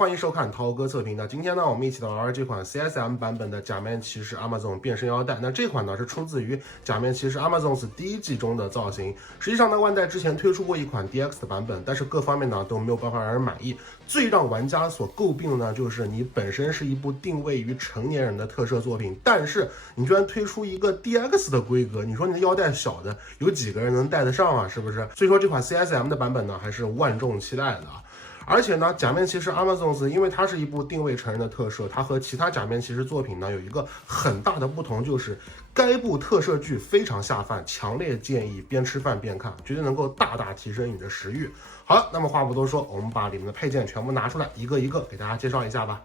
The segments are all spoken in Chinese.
欢迎收看涛哥测评。那今天呢，我们一起来玩这款 CSM 版本的假面骑士 Amazon 变身腰带。那这款呢是出自于假面骑士 Amazons 第一季中的造型。实际上呢，万代之前推出过一款 DX 的版本，但是各方面呢都没有办法让人满意。最让玩家所诟病的呢，就是你本身是一部定位于成年人的特摄作品，但是你居然推出一个 DX 的规格，你说你的腰带小的，有几个人能戴得上啊？是不是？所以说这款 CSM 的版本呢，还是万众期待的啊。而且呢，假面骑士 Amazons 因为它是一部定位成人的特摄，它和其他假面骑士作品呢有一个很大的不同，就是该部特摄剧非常下饭，强烈建议边吃饭边看，绝对能够大大提升你的食欲。好了，那么话不多说，我们把里面的配件全部拿出来，一个一个给大家介绍一下吧。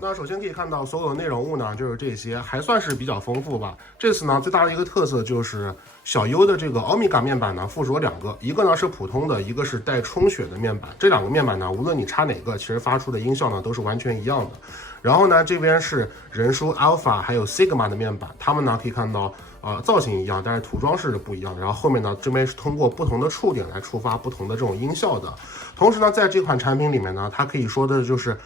那首先可以看到，所有内容物呢就是这些，还算是比较丰富吧。这次呢最大的一个特色就是小优的这个欧米伽面板呢附属了两个，一个呢是普通的，一个是带充血的面板。这两个面板呢，无论你插哪个，其实发出的音效呢都是完全一样的。然后呢，这边是人书 Alpha 还有 Sigma 的面板，它们呢可以看到造型一样，但是涂装是不一样的。然后后面呢，这边是通过不同的触点来触发不同的这种音效的。同时呢，在这款产品里面呢，它可以说的就是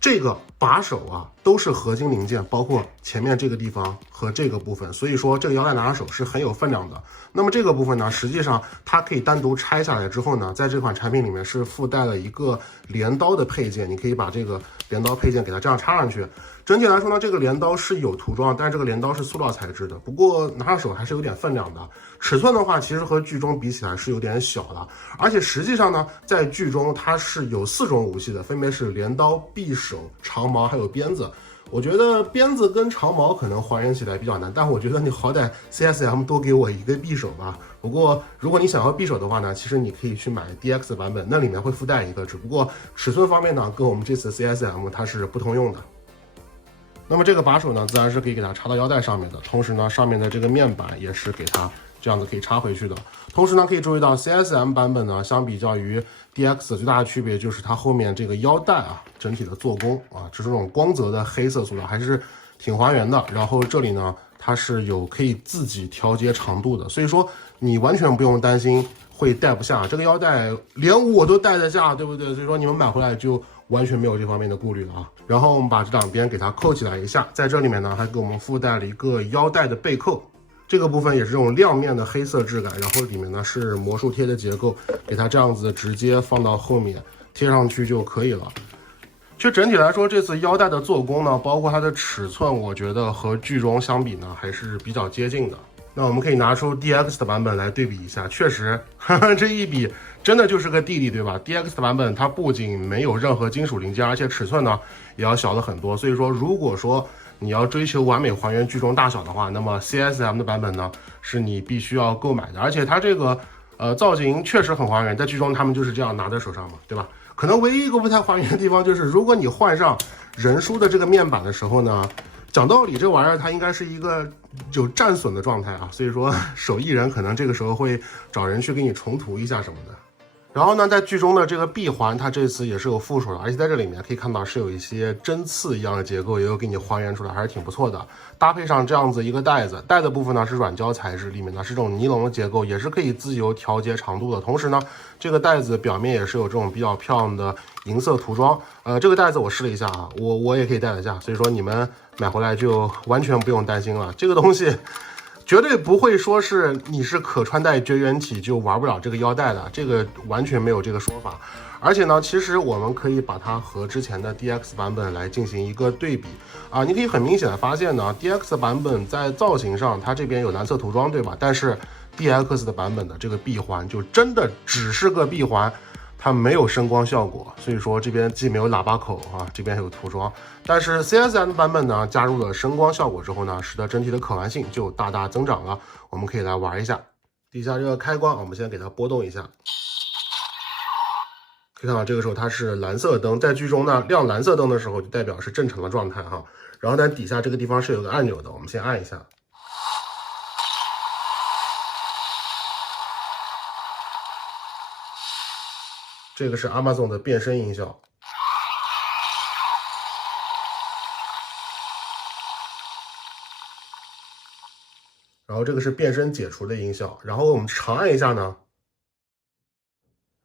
这个把手啊都是合金零件，包括前面这个地方和这个部分，所以说这个腰带拿手是很有分量的。那么这个部分呢，实际上它可以单独拆下来之后呢，在这款产品里面是附带了一个镰刀的配件，你可以把这个镰刀配件给它这样插上去。整体来说呢，这个镰刀是有涂装，但是这个镰刀是塑料材质的，不过拿上手还是有点分量的。尺寸的话，其实和剧中比起来是有点小的，而且实际上呢，在剧中它是有4种武器的，分别是镰刀、匕首、长矛还有鞭子。我觉得鞭子跟长矛可能还原起来比较难，但我觉得你好歹 CSM 多给我一个匕首吧。不过如果你想要匕首的话呢，其实你可以去买 DX 版本，那里面会附带一个，只不过尺寸方面呢，跟我们这次 CSM 它是不通用的。那么这个把手呢，自然是可以给它插到腰带上面的，同时呢，上面的这个面板也是给它这样子可以插回去的。同时呢，可以注意到 CSM 版本呢，相比较于 DX 最大的区别就是它后面这个腰带啊，整体的做工啊，就是这种光泽的黑色塑料，还是挺还原的。然后这里呢，它是有可以自己调节长度的，所以说你完全不用担心会戴不下。这个腰带连我都戴得下，对不对？所以说你们买回来就完全没有这方面的顾虑了啊。然后我们把这两边给它扣起来一下，在这里面呢，还给我们附带了一个腰带的背扣。这个部分也是这种亮面的黑色质感，然后里面呢是魔术贴的结构，给它这样子直接放到后面贴上去就可以了。其实整体来说，这次腰带的做工呢，包括它的尺寸，我觉得和剧中相比呢还是比较接近的。那我们可以拿出 DX 的版本来对比一下，确实，这一比真的就是个弟弟，对吧 ？DX 的版本它不仅没有任何金属零件，而且尺寸呢也要小了很多。所以说，如果说你要追求完美还原剧中大小的话，那么 CSM 的版本呢是你必须要购买的。而且它这个造型确实很还原，在剧中他们就是这样拿在手上嘛，对吧？可能唯一一个不太还原的地方就是，如果你换上人书的这个面板的时候呢，讲道理这玩意儿它应该是一个有战损的状态啊，所以说手艺人可能这个时候会找人去给你重涂一下什么的。然后呢，在剧中的这个闭环，它这次也是有附属的，而且在这里面可以看到是有一些针刺一样的结构，也有给你还原出来，还是挺不错的。搭配上这样子一个带子，带的部分呢是软胶材质，里面呢是这种尼龙的结构，也是可以自由调节长度的。同时呢，这个带子表面也是有这种比较漂亮的银色涂装。这个带子我试了一下啊，我也可以戴得下，所以说你们买回来就完全不用担心了，这个东西绝对不会说是你是可穿戴绝缘体就玩不了这个腰带的，这个完全没有这个说法。而且呢，其实我们可以把它和之前的 DX 版本来进行一个对比啊，你可以很明显的发现呢 ，DX 版本在造型上它这边有蓝色涂装，对吧？但是 DX 的版本的这个闭环就真的只是个闭环。它没有声光效果，所以说这边既没有喇叭口啊，这边还有涂装。但是 CSM 版本呢，加入了声光效果之后呢，使得整体的可玩性就大大增长了。我们可以来玩一下，底下这个开关，我们先给它拨动一下。可以看到这个时候它是蓝色灯，在剧中呢亮蓝色灯的时候就代表是正常的状态哈。然后在底下这个地方是有个按钮的，我们先按一下。这个是 Amazon 的变身音效，然后这个是变身解除的音效，然后我们长按一下呢，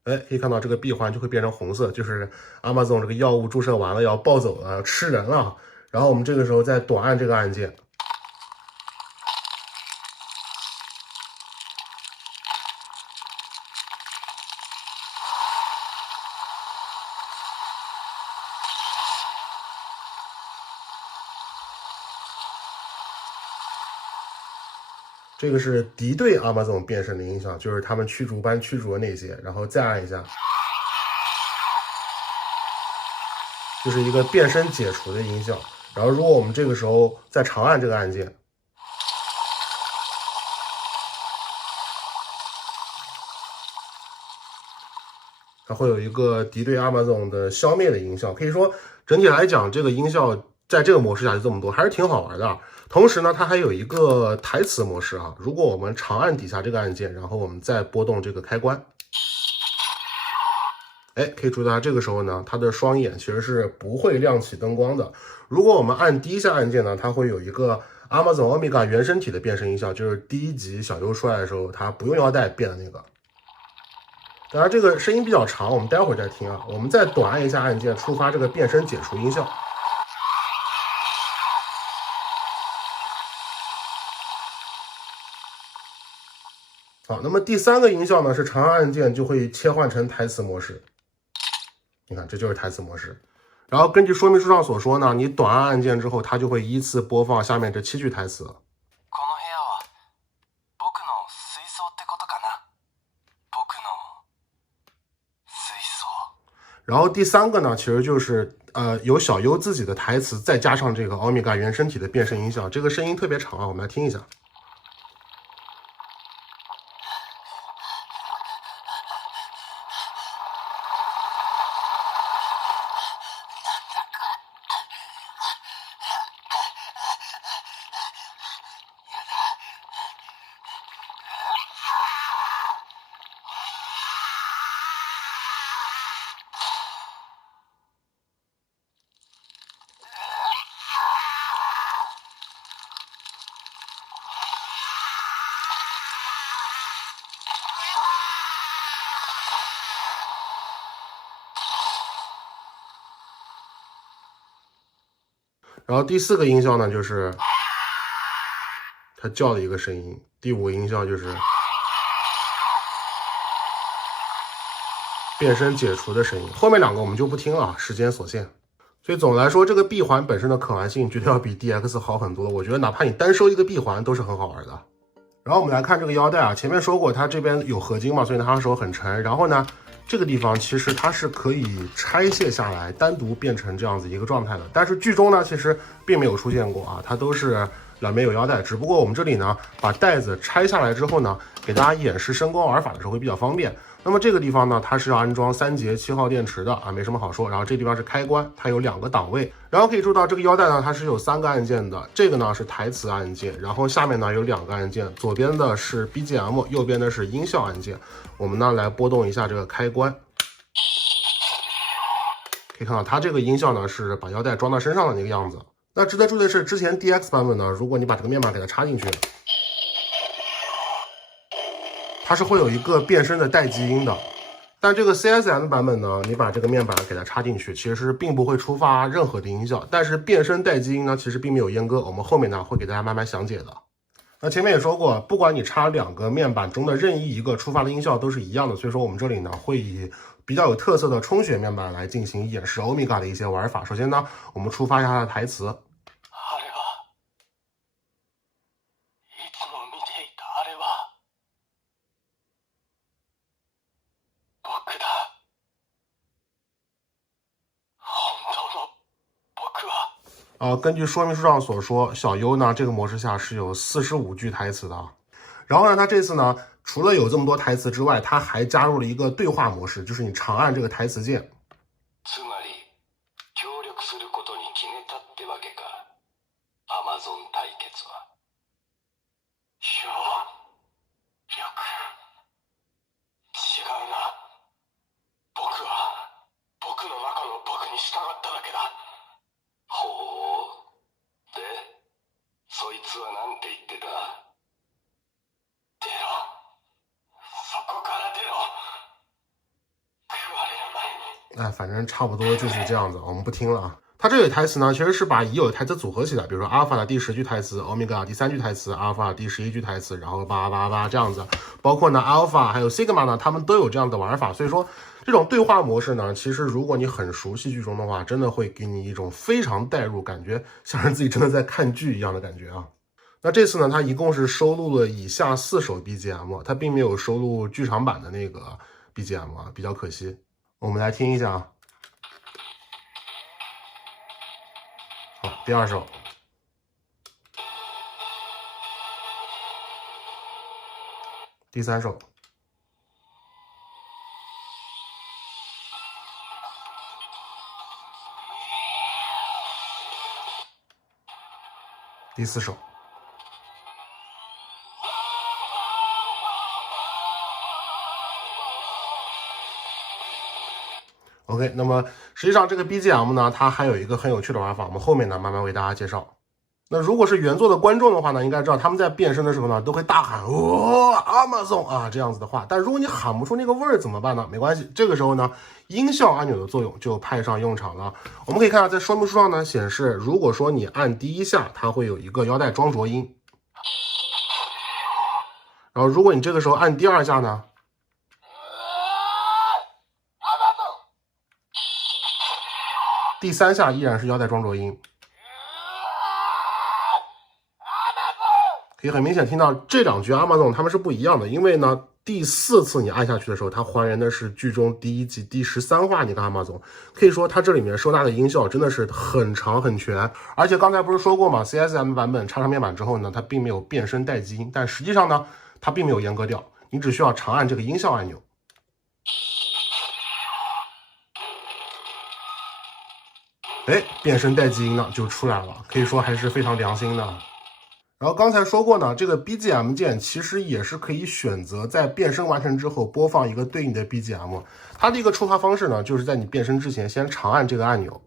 哎，可以看到这个闭环就会变成红色，就是 Amazon 这个药物注射完了要暴走了，吃人了。然后我们这个时候再短按这个按键。这个是敌对 Amazon 变身的音效，就是他们驱逐班驱逐的那些，然后再按一下，就是一个变身解除的音效。然后如果我们这个时候再长按这个按键，它会有一个敌对 Amazon 的消灭的音效。可以说整体来讲，这个音效在这个模式下就这么多，还是挺好玩的。同时呢，它还有一个台词模式啊。如果我们长按底下这个按键，然后我们再拨动这个开关，哎，可以注意到这个时候呢，它的双眼其实是不会亮起灯光的。如果我们按第一下按键呢，它会有一个 Amazon Omega 原生体的变身音效，就是第一集小优出来的时候，它不用腰带变的那个。当然，这个声音比较长，我们待会儿再听啊。我们再短按一下按键，触发这个变身解除音效。好，那么第三个音效呢，是长按按键就会切换成台词模式。你看，这就是台词模式。然后根据说明书上所说呢，你短按按键之后，它就会依次播放下面这7句台词。然后第三个呢，其实就是有小优自己的台词，再加上这个欧米伽原生体的变身音效，这个声音特别长啊，我们来听一下。然后第4个音效呢，就是它叫的一个声音。第5个音效就是变身解除的声音。后面2个我们就不听了，时间所限。所以总的来说，这个闭环本身的可玩性绝对要比 DX 好很多。我觉得哪怕你单收一个闭环都是很好玩的。然后我们来看这个腰带啊，前面说过它这边有合金嘛，所以拿上手很沉。然后呢，这个地方其实它是可以拆卸下来，单独变成这样子一个状态的。但是剧中呢，其实并没有出现过啊，它都是两边有腰带。只不过我们这里呢，把带子拆下来之后呢，给大家演示声光玩法的时候会比较方便。那么这个地方呢，它是要安装3节7号电池的啊，没什么好说。然后这地方是开关，它有2个档位。然后可以注意到这个腰带呢，它是有3个按键的。这个呢是台词按键，然后下面呢有2个按键，左边的是 BGM， 右边的是音效按键。我们呢来拨动一下这个开关，可以看到它这个音效呢是把腰带装到身上的那个样子。那值得注意的是，之前 DX 版本呢，如果你把这个面板给它插进去，它是会有一个变身的带基音的，但这个 CSM 版本呢，你把这个面板给它插进去，其实并不会触发任何的音效。但是变身带基音呢，其实并没有阉割，我们后面呢会给大家慢慢详解的。那前面也说过，不管你插2个面板中的任意一个，触发的音效都是一样的。所以说我们这里呢会以比较有特色的充血面板来进行演示欧米伽的一些玩法。首先呢，我们触发一下它的台词。根据说明书上所说，小优呢这个模式下是有45句台词的。然后呢，它这次呢除了有这么多台词之外，它还加入了一个对话模式，就是你长按这个台词键。そいつはなんて言ってた？出ろ。そこから出ろ。哎，反正差不多就是这样子，我们不听了啊。它这个台词呢，其实是把已有的台词组合起来，比如说阿尔法的第10句台词，欧米伽第3句台词，阿尔法第11句台词，然后叭叭叭这样子。包括呢，阿尔法还有西格玛呢，他们都有这样的玩法。所以说，这种对话模式呢，其实如果你很熟悉剧中的话，真的会给你一种非常代入，感觉像是自己真的在看剧一样的感觉啊。那这次呢，它一共是收录了以下4首 BGM， 它并没有收录剧场版的那个 BGM 啊，比较可惜。我们来听一下啊。好，第2首，第3首，第4首。OK， 那么实际上这个 BGM 呢，它还有一个很有趣的玩法，我们后面呢慢慢为大家介绍。那如果是原作的观众的话呢，应该知道他们在变身的时候呢，都会大喊哦 Amazon 啊这样子的话。但如果你喊不出那个味儿怎么办呢？没关系，这个时候呢，音效按钮的作用就派上用场了。我们可以看到在说明书上呢显示，如果说你按第1下，它会有一个腰带装着音。然后如果你这个时候按第2下呢，第3下依然是腰带装着音，可以很明显听到这2句 Amazon 它们是不一样的，因为呢第4次你按下去的时候，它还原的是剧中第1集第13话那个 Amazon， 可以说它这里面收纳的音效真的是很长很全，而且刚才不是说过吗 ？CSM 版本插上面板之后呢，它并没有变声带基因，但实际上呢，它并没有阉割掉，你只需要长按这个音效按钮。哎，变声带基因呢就出来了，可以说还是非常良心的。然后刚才说过呢，这个 BGM 键其实也是可以选择在变身完成之后播放一个对应的 BGM。它的一个触发方式呢，就是在你变身之前先长按这个按钮。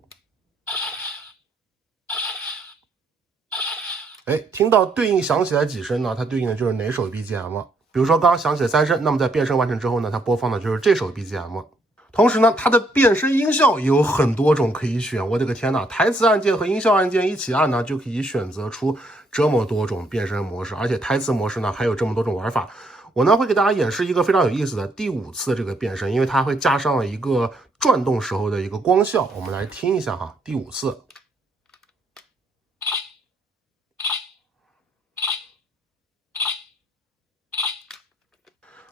哎，听到对应响起来几声呢？它对应的就是哪首 BGM？ 比如说刚刚响起了3声，那么在变身完成之后呢，它播放的就是这首 BGM。同时呢，它的变身音效也有很多种可以选，我的个天呐，台词按键和音效按键一起按呢，就可以选择出这么多种变身模式，而且台词模式呢还有这么多种玩法。我呢会给大家演示一个非常有意思的第5次这个变身，因为它会加上了一个转动时候的一个光效，我们来听一下哈，第5次。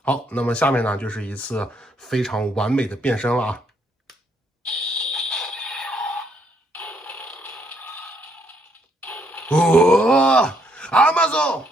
好，那么下面呢就是一次非常完美的变身了啊！哦 ，Amazon！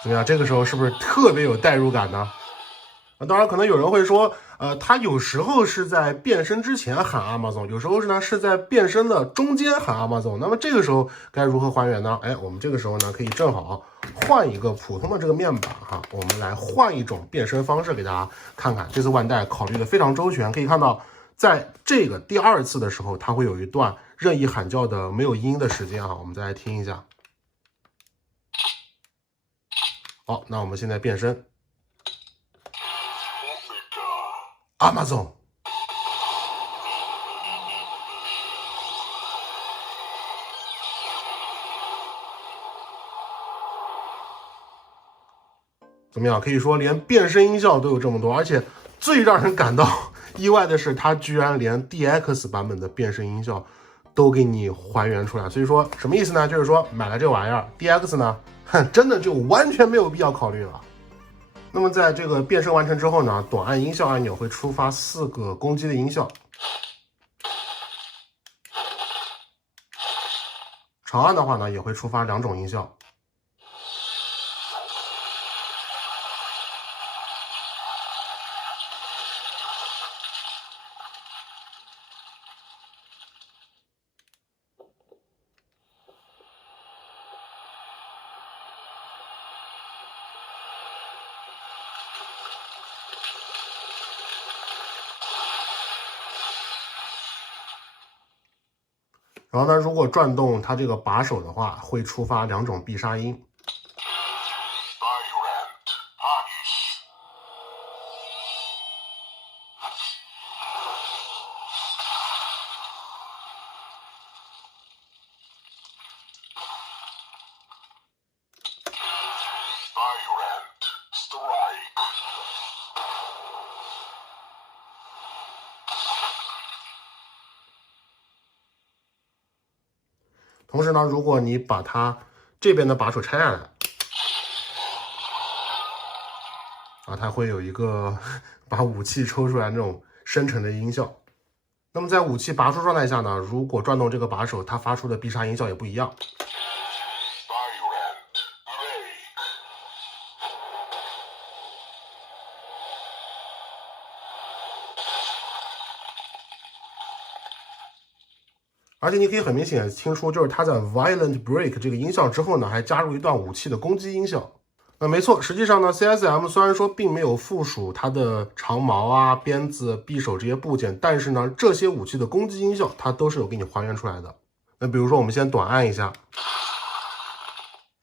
怎么样？这个时候是不是特别有代入感呢？当然，可能有人会说，他有时候是在变身之前喊 Amazon， 有时候是在变身的中间喊 Amazon。那么这个时候该如何还原呢？哎，我们这个时候呢，可以正好换一个普通的这个面板哈，我们来换一种变身方式给大家看看。这次万代考虑的非常周全，可以看到，在这个第2次的时候，它会有一段任意喊叫的没有音的时间哈，我们再来听一下。好，那我们现在变身。Amazon， 怎么样？可以说连变身音效都有这么多，而且最让人感到意外的是，它居然连 DX 版本的变身音效都给你还原出来。所以说什么意思呢？就是说买了这玩意儿 ，DX 呢，真的就完全没有必要考虑了。那么在这个变身完成之后呢，短按音效按钮会触发4个攻击的音效，长按的话呢也会触发2种音效。然后呢，如果转动它这个把手的话，会触发2种必杀音。同时呢，如果你把它这边的把手拆下来，它会有一个把武器抽出来那种生成的音效。那么在武器拔出状态下呢，如果转动这个把手，它发出的必杀音效也不一样。而且你可以很明显听出，就是它在 Violent Break 这个音效之后呢，还加入一段武器的攻击音效。没错，实际上呢 ，CSM 虽然说并没有附属它的长矛啊、鞭子、匕首这些部件，但是呢，这些武器的攻击音效它都是有给你还原出来的。那比如说，我们先短按一下，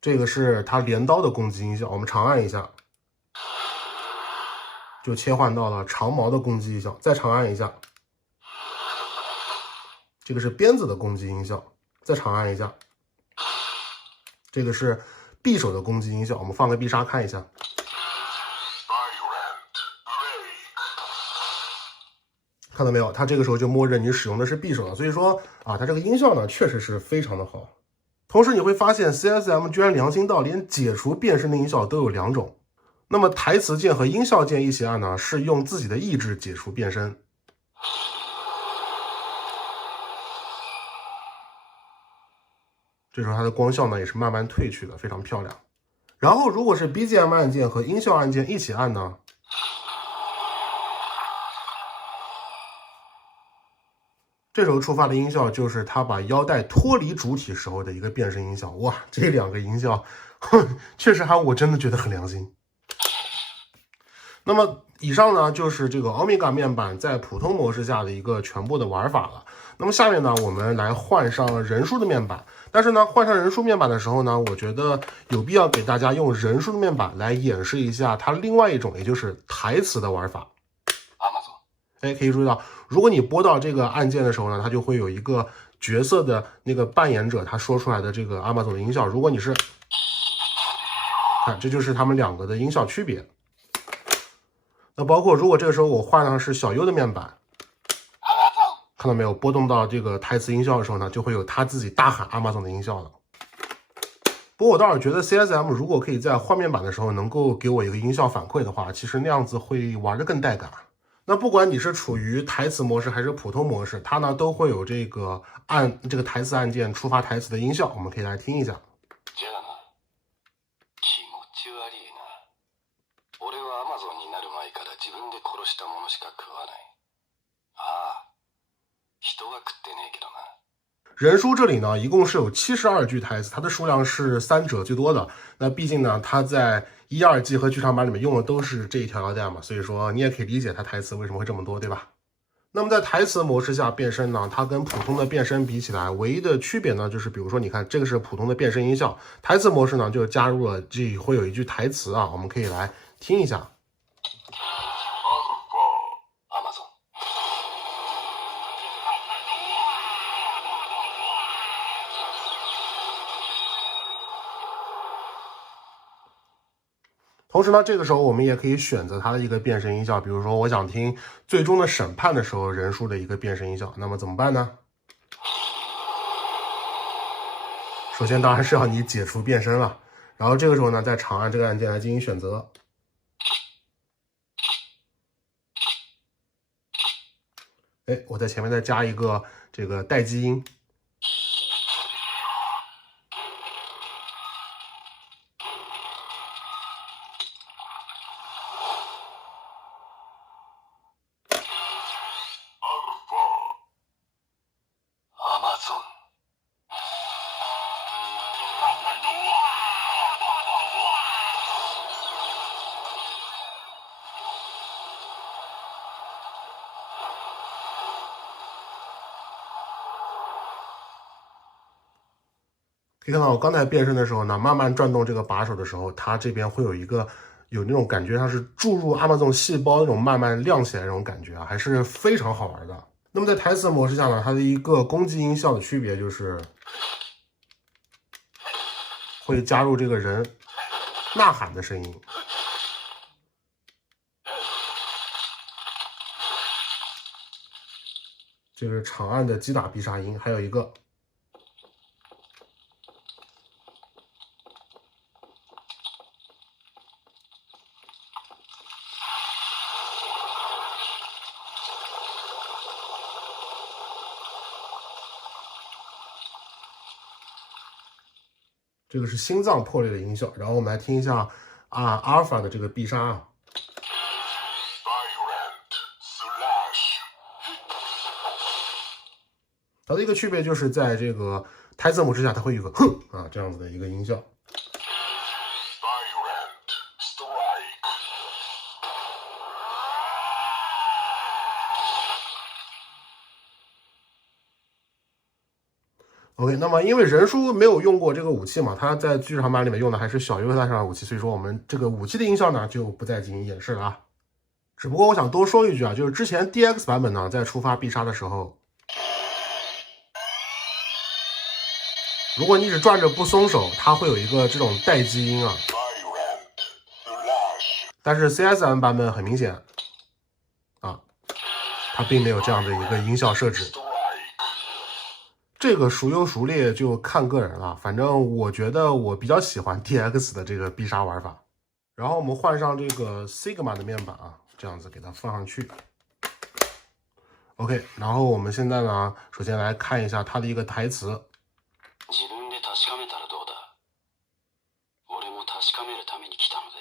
这个是它镰刀的攻击音效，我们长按一下，就切换到了长矛的攻击音效，再长按一下。这个是鞭子的攻击音效，再长按一下。这个是匕首的攻击音效，我们放个必杀看一下。看到没有？它这个时候就默认你使用的是匕首了，所以说它这个音效呢确实是非常的好。同时你会发现 CSM 居然良心到连解除变身的音效都有2种。那么台词键和音效键一起按呢，是用自己的意志解除变身。这时候它的光效呢也是慢慢褪去的，非常漂亮。然后如果是 BGM 按键和音效按键一起按呢，这时候触发的音效就是它把腰带脱离主体时候的一个变身音效。哇，这2个音效，确实我真的觉得很良心。那么以上呢就是这个 Omega 面板在普通模式下的一个全部的玩法了。那么下面呢，我们来换上人书的面板。但是呢，换上人书面板的时候呢，我觉得有必要给大家用人书的面板来演示一下它另外一种，也就是台词的玩法。可以注意到，如果你拨到这个按键的时候呢，它就会有一个角色的那个扮演者他说出来的这个 Amazon 的音效。如果你是看，这就是他们2个的音效区别。那包括如果这个时候我换上是小优的面板，看到没有？波动到这个台词音效的时候呢，就会有他自己大喊 Amazon 的音效了。不过我倒是觉得 CSM 如果可以在换面板的时候能够给我一个音效反馈的话，其实那样子会玩得更带感。那不管你是处于台词模式还是普通模式，它呢都会有这个按这个台词按键触发台词的音效，我们可以来听一下。人书这里呢，一共是有72句台词，它的数量是3者最多的。那毕竟呢，它在1、2季和剧场版里面用的都是这一条腰带嘛，所以说你也可以理解它台词为什么会这么多，对吧？那么在台词模式下变身呢，它跟普通的变身比起来，唯一的区别呢，就是比如说你看这个是普通的变身音效，台词模式呢就加入了这会有一句台词啊，我们可以来听一下。同时呢，这个时候我们也可以选择它的一个变身音效，比如说我想听最终的审判的时候人书的一个变身音效，那么怎么办呢？首先当然是要你解除变身了，然后这个时候呢，再长按这个按键来进行选择。哎，我在前面再加一个这个待机音。アマゾン。可以看到，我刚才变身的时候呢，慢慢转动这个把手的时候，它这边会有那种感觉，像是注入Amazon细胞那种慢慢亮起来那种感觉啊，还是非常好玩的。那么在台词模式下呢，它的一个攻击音效的区别就是会加入这个人呐喊的声音。这个是长按的击打必杀音，还有一个。这个是心脏破裂的音效，然后我们来听一下阿尔法的这个必杀啊。它的一个区别就是在这个台词模式下，它会有个哼啊这样子的一个音效。OK， 那么因为人叔没有用过这个武器嘛，他在剧场版里面用的还是小优带上的武器，所以说我们这个武器的音效呢就不再进行演示了啊。只不过我想多说一句啊，就是之前 DX 版本呢在触发必杀的时候，如果你只转着不松手，它会有一个这种待机音啊。但是 CSM 版本很明显啊，它并没有这样的一个音效设置。这个孰优孰劣就看个人了，反正我觉得我比较喜欢 DX 的这个必杀玩法。然后我们换上这个 Sigma 的面板啊，这样子给它放上去。OK， 然后我们现在呢，首先来看一下它的一个台词。自分で確かめたらどうだ。俺も確かめるために来たので。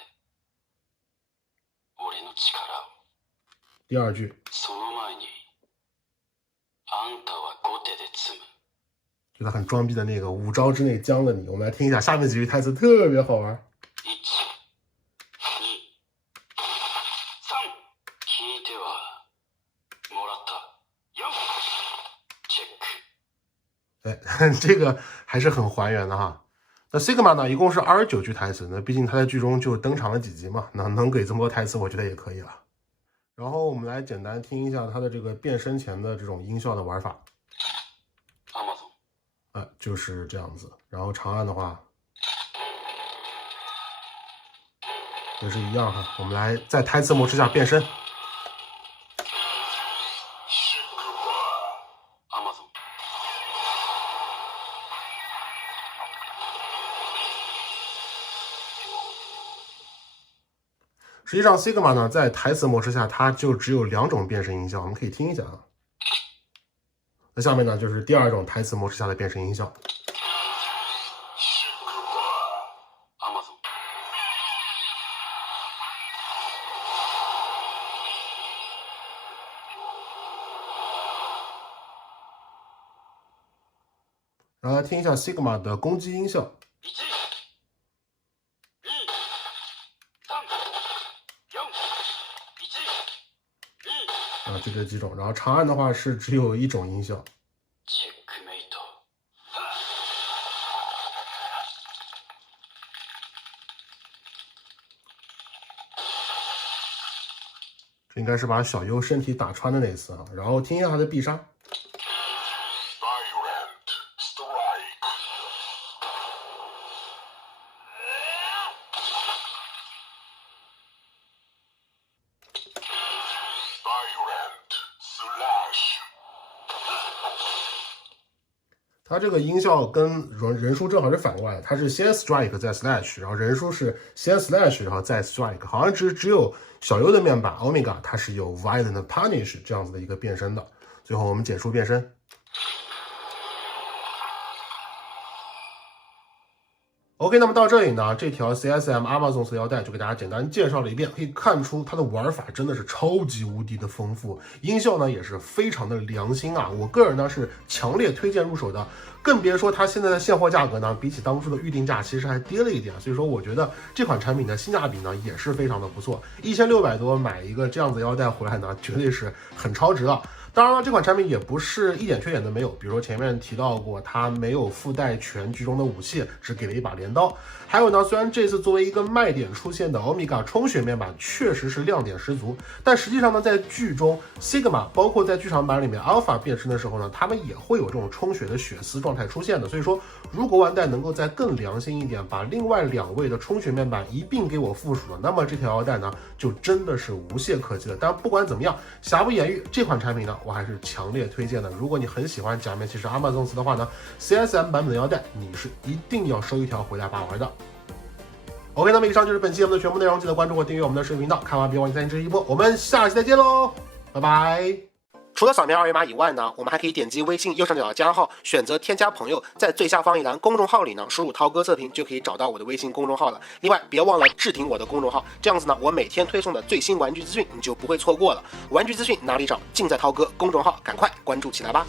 俺の力を。第二句。その前に、あんたは5手で積む。就他很装逼的那个5招之内将了你，我们来听一下下面几句台词，特别好玩。1、2、3、聞いてはもらった。4、チェック。哎，这个还是很还原的哈。那 Sigma 呢，一共是29句台词，那毕竟他在剧中就登场了几集嘛，那能给这么多台词，我觉得也可以了。然后我们来简单听一下他的这个变身前的这种音效的玩法。就是这样子。然后长按的话，也是一样哈。我们来在台词模式下变身。实际上 Sigma 呢，在台词模式下，它就只有2种变身音效，我们可以听一下啊。那下面呢，就是第2种台词模式下的变身音效。然后来听一下 Sigma 的攻击音效。就这几种，然后长按的话是只有1种音效。这应该是把小优身体打穿的那次啊，然后听一下他的必杀。它这个音效跟人叔正好是反过来的，它是先 strike 再 slash， 然后人叔是先 slash 然后再 strike， 好像只有小优的面板 Omega 它是有 violent punish 这样子的一个变身的，最后我们减速变身。OK， 那么到这里呢，这条 CSM Amazon 的腰带就给大家简单介绍了一遍，可以看出它的玩法真的是超级无敌的丰富，音效呢也是非常的良心啊，我个人呢是强烈推荐入手的，更别说它现在的现货价格呢，比起当初的预定价其实还跌了一点，所以说我觉得这款产品的性价比呢也是非常的不错，1600多买一个这样子腰带回来呢，绝对是很超值了。当然了，这款产品也不是一点缺点都没有，比如说前面提到过，它没有附带全局中的武器，只给了一把镰刀。还有呢，虽然这次作为一个卖点出现的欧米伽充血面板确实是亮点十足，但实际上呢，在剧中 Sigma 包括在剧场版里面 Alpha 变身的时候呢，他们也会有这种充血的血丝状态出现的。所以说，如果万代能够再更良心一点，把另外2位的充血面板一并给我附属了，那么这条腰带呢，就真的是无懈可击了。但不管怎么样，瑕不掩瑜，这款产品呢，我还是强烈推荐的。如果你很喜欢假面骑士 Amazon 的话呢 ，CSM 版本的腰带你是一定要收一条回来把玩的。OK， 那么以上就是本期节目的全部内容，记得关注和订阅我们的视频频道，看完别忘记3支一波，我们下期再见喽，拜拜。除了扫描二维码以外呢，我们还可以点击微信右上角的加号，选择添加朋友，在最下方一栏公众号里呢，输入涛哥测评就可以找到我的微信公众号了。另外，别忘了置顶我的公众号，这样子呢，我每天推送的最新玩具资讯你就不会错过了。玩具资讯哪里找？尽在涛哥公众号，赶快关注起来吧。